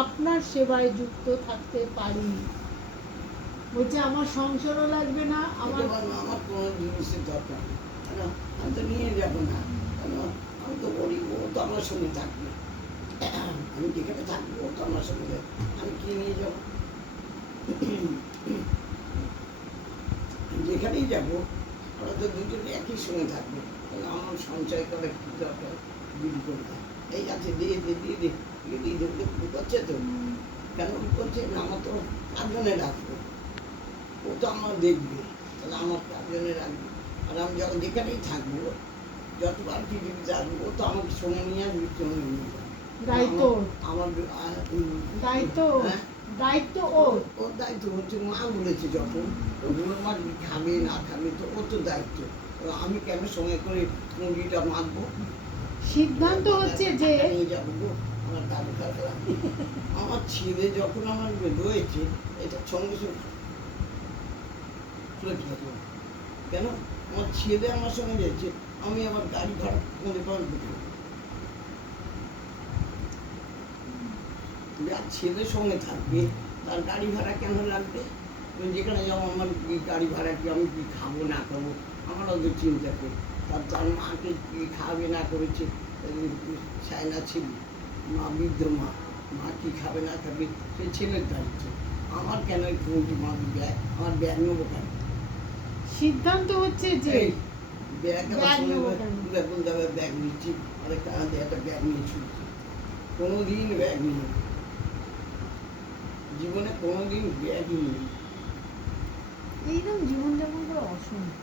আপনার সেবায় যুক্ত থাকতে পারি। বলছে আমার সংসারও লাগবে না, আমার আমার কোনো জিনিসের দরকার নেই, কেন আমি তো নিয়ে যাবো না, কেন আমি তো বলি ও তো আমার সঙ্গে থাকবে, আমি যেখানে থাকবো ও তো আমার সঙ্গে থাকবে, আমি কি নিয়ে যাবো? যেখানেই যাবো আমরা তো দুজনে একই সঙ্গে থাকবো, তাহলে আমার সঞ্চয় করার কি দরকার? বিক্রি করতে এই আছে দিয়ে দিয়ে দিয়ে দিয়ে দিয়ে দিয়ে দিয়ে করছে তো, কেন করছে না? আমার তো কাজনে রাখবো, ও তো আমার দেখবে, তাহলে আমার কাজনে রাখবে। আর আমি যখন যেখানেই থাকবো, যতবার পৃথিবীতে আসবো, ও তো আমাকে সঙ্গে নিয়ে আসবে, সঙ্গে নিয়ে যাবে। দায়িত্ব, আমার দায়িত্ব, হ্যাঁ, দায়িত্ব ওর দায়িত্ব হচ্ছে, মা বলেছে যখন ওগুলো মা খাবে না খাবে, তো ওর তো দায়িত্ব। আমি কেন সঙ্গে করে মুরগিটা মাখবো? সিদ্ধান্ত হচ্ছে যে নিয়ে যাবো গো, আমার দাদু কাকা। আমার ছেলে যখন আমার রয়েছে, এটা সঙ্গে সঙ্গে কেন আমার ছেলে আমার সঙ্গে যাচ্ছে, আমি আবার গাড়ি ভাড়া করে পারবো? যার ছেলের সঙ্গে থাকবে তার গাড়ি ভাড়া কেন লাগবে? যেখানে যাবো আমার গাড়ি ভাড়া কি, আমি কি খাবো না খাবো আমার অত চিন্তা করি। তার মাকে কি খাবে না করেছে, সায়না ছিল, মা বৃদ্ধ মা, মা কি খাবে না খাবে সে ছেলের দায়িত্ব। আমার কেন একটু মা ব্যাগ, আমার ব্যাগ নেবো কেন? সিদ্ধান্ত হচ্ছে যে ব্যাগ আমার সঙ্গে ব্যাগ বলতে হবে ব্যাগ নিচ্ছি, আরেকটা একটা ব্যাগ নিয়ে ছুটছি, কোনোদিন ব্যাগ নিয়ে জীবনে কোনোদিন ব্যাগই নেই। এইরকম জীবনযাপন করা অসম্ভব।